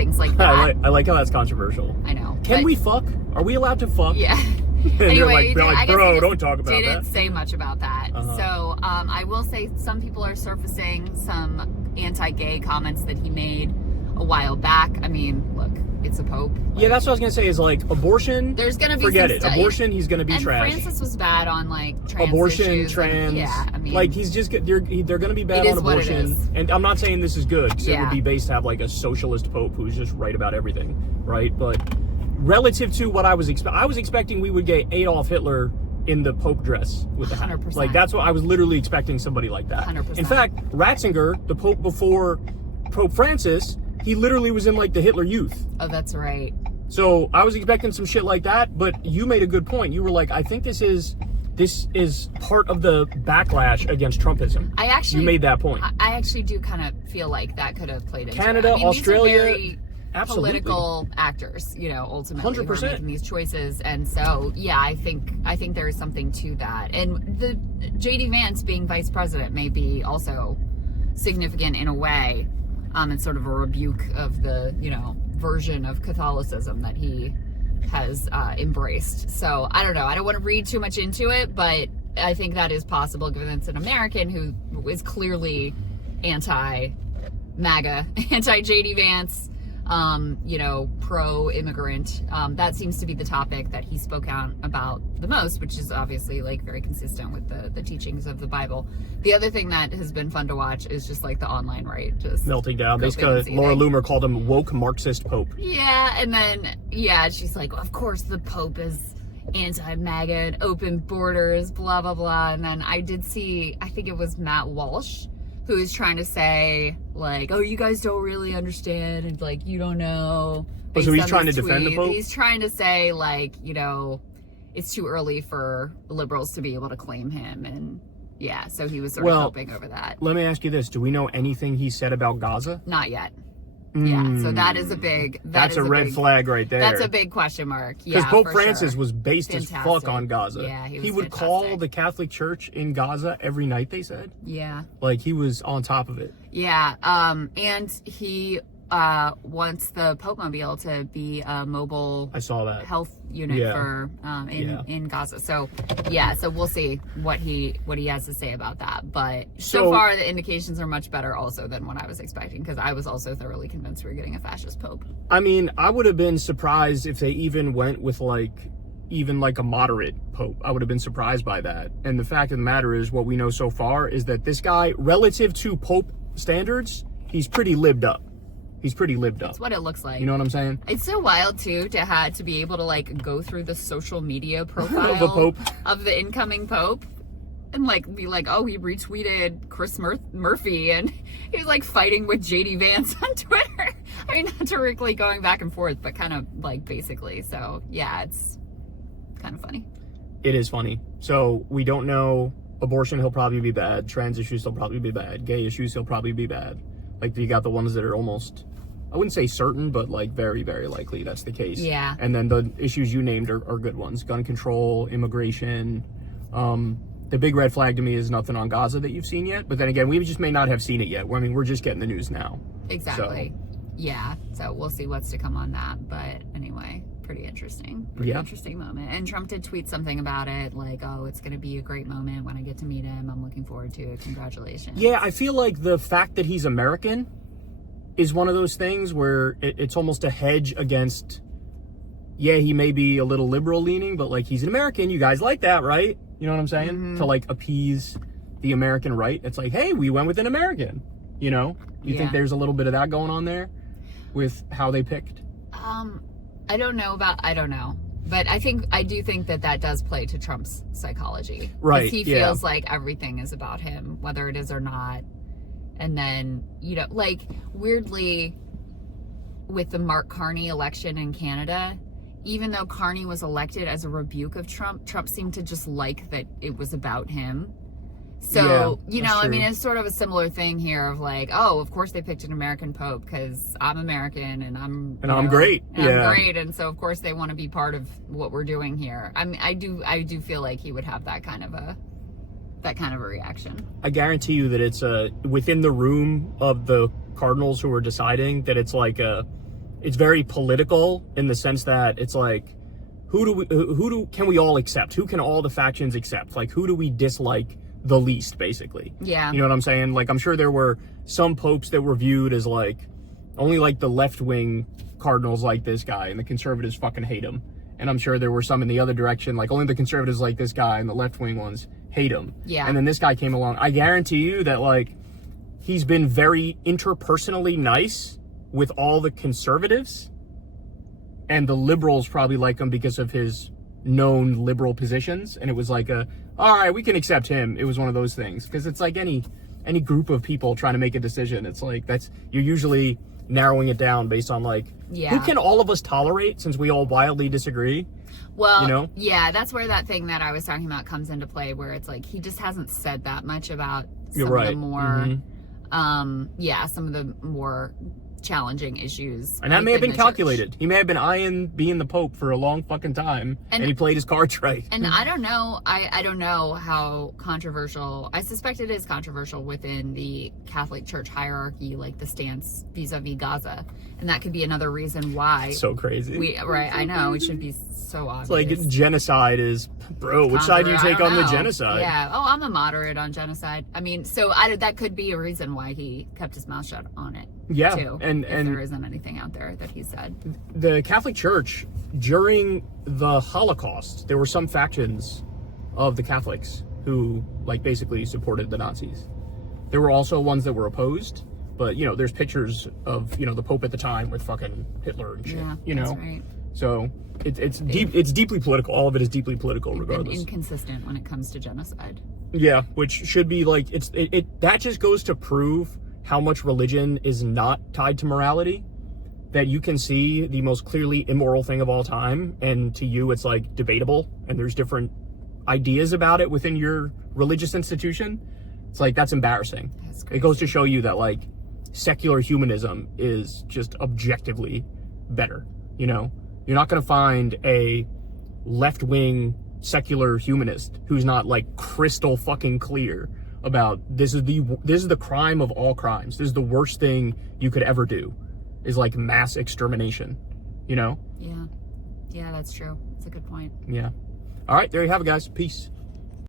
things like that. I like how that's controversial. I know. Can we fuck? Are we allowed to fuck? Yeah. And Anyway, they're like, bro, don't talk about didn't that. Didn't say much about that. So I will say some people are surfacing some anti-gay comments that he made a while back. I mean, look, it's a pope. Yeah, that's what I was gonna say. Is like abortion. There's gonna be forget some it. stuff. Abortion. He's gonna be and trash. Francis was bad on like trans abortion, issues trans. yeah, I mean, like he's just they're gonna be bad it on is what it abortion. is. And I'm not saying this is good because it Yeah. would be based to have like a socialist pope who's just right about everything, right? But relative to what I was expecting, we would get Adolf Hitler in the pope dress with the hat. 100%. Like that's what I was literally expecting, somebody like that. 100%. In fact, Ratzinger, the pope before Pope Francis, he literally was in like the Hitler Youth. Oh, that's right. So I was expecting some shit like that, but you made a good point. You were like, I think this is part of the backlash against Trumpism. You made that point. I actually do kind of feel like that could have played into Canada, it. I mean, Australia, these are very absolutely. political actors, ultimately 100%. who are making these choices. And so, yeah, I think there is something to that. And the J.D. Vance being vice president may be also significant in a way. It's sort of a rebuke of the, version of Catholicism that he has embraced. So I don't know. I don't want to read too much into it, but I think that is possible given it's an American who is clearly anti-MAGA, anti-J.D. Vance, pro-immigrant. That seems to be the topic that he spoke out about the most, which is obviously like very consistent with the teachings of the Bible. The other thing that has been fun to watch is just like the online right just melting down. Basically, Laura Loomer called him woke Marxist Pope. Yeah, and then she's like, well, of course the Pope is anti-MAGA and open borders, blah blah blah. And then I did see, I think it was Matt Walsh, who's trying to say, like, oh, you guys don't really understand, and, like, you don't know. Oh, so he's trying to defend the Pope? He's trying to say, like, it's too early for liberals to be able to claim him, and, yeah, so he was sort of hoping over that. Let me ask you this. Do we know anything he said about Gaza? Not yet. Yeah, so that is a big... That's a red flag right there. That's a big question mark. Because Yeah, Pope Francis was based fantastic. as fuck on Gaza. Yeah, he would call the Catholic Church in Gaza every night, they said. Yeah. Like, he was on top of it. Yeah, and he wants the Pope Mobile to be a mobile I saw that. health unit for in Gaza. So so we'll see what he has to say about that. But so far the indications are much better also than what I was expecting, because I was also thoroughly convinced we were getting a fascist Pope. I mean, I would have been surprised if they even went with even a moderate Pope. I would have been surprised by that. And the fact of the matter is, what we know so far is that this guy, relative to Pope standards, he's pretty lived up. He's pretty lived up. That's what it looks like. You know what I'm saying? It's so wild too to be able to go through the social media profile of the Pope, of the incoming Pope, and be like, oh, he retweeted Chris Murphy, and he was fighting with JD Vance on Twitter. I mean, not directly going back and forth, but kind of basically. So yeah, it's kind of funny. It is funny. So we don't know. Abortion, he'll probably be bad. Trans issues, he'll probably be bad. Gay issues, he'll probably be bad. You got the ones that are almost, I wouldn't say certain, but very, very likely that's the case. Yeah. And then the issues you named are good ones. Gun control, immigration. The big red flag to me is nothing on Gaza that you've seen yet. But then again, we just may not have seen it yet. I mean, we're just getting the news now. Exactly. So. Yeah. So we'll see what's to come on that. But anyway, pretty interesting. Interesting moment. And Trump did tweet something about it, oh, it's going to be a great moment when I get to meet him. I'm looking forward to it. Congratulations. Yeah, I feel like the fact that he's American is one of those things where it's almost a hedge against, he may be a little liberal leaning, but he's an American. You guys like that, right? You know what I'm saying? Mm-hmm. To appease the American right. It's hey, we went with an American. You think there's a little bit of that going on there with how they picked? I don't know. But I do think that does play to Trump's psychology. Right. He feels like everything is about him, whether it is or not. And then, weirdly, with the Mark Carney election in Canada, even though Carney was elected as a rebuke of Trump, Trump seemed to just like that it was about him. So, I mean, it's sort of a similar thing here of oh, of course they picked an American Pope because I'm American and I'm great. I'm great. And so, of course, they want to be part of what we're doing here. I mean, I do feel like he would have that kind of a reaction. I guarantee you that it's within the room of the Cardinals who are deciding that it's it's very political in the sense that it's like, can we all accept? Who can all the factions accept? Like, who do we dislike the least, basically? Yeah. You know what I'm saying? Like, I'm sure there were some popes that were viewed as like, only like the left-wing cardinals like this guy and the conservatives fucking hate him. And I'm sure there were some in the other direction, like only the conservatives like this guy and the left-wing ones hate him. Yeah. And then this guy came along. I guarantee you that, like, he's been very interpersonally nice with all the conservatives, and the liberals probably like him because of his known liberal positions. And it was like all right, we can accept him. It was one of those things, because it's like any group of people trying to make a decision. It's like, you're usually narrowing it down based on like, who can all of us tolerate, since we all wildly disagree. Well, you know? Yeah, that's where that thing that I was talking about comes into play, where it's like he just hasn't said that much about some You're right. of the more, Mm-hmm. some of the more challenging issues. And that may have been within the calculated. church. He may have been eyeing being the Pope for a long fucking time, and he played his cards right. And I don't know. I don't know how controversial. I suspect it is controversial within the Catholic Church hierarchy, like the stance vis-a-vis Gaza, and that could be another reason why. So crazy. I know it should be so obvious. It's like genocide is, bro. Which side do you take on the genocide? Yeah. Oh, I'm a moderate on genocide. I mean, that could be a reason why he kept his mouth shut on it. Yeah, too, and there isn't anything out there that he said. The Catholic Church, during the Holocaust, there were some factions of the Catholics who, like, basically supported the Nazis. There were also ones that were opposed, but, you know, there's pictures of, you know, the Pope at the time with fucking Hitler and shit. Yeah, you know, that's right. So it's deeply political. All of it is deeply political, regardless. And inconsistent when it comes to genocide. Yeah, which should be like, that just goes to prove how much religion is not tied to morality, that you can see the most clearly immoral thing of all time, and to you it's like debatable, and there's different ideas about it within your religious institution. It's like, that's embarrassing. That's crazy. It goes to show you that, like, secular humanism is just objectively better. You know, you're not going to find a left-wing secular humanist who's not like crystal fucking clear about this is the crime of all crimes. This is the worst thing you could ever do, is like mass extermination, you know? Yeah, that's true. That's a good point. Yeah. All right, there you have it, guys. Peace.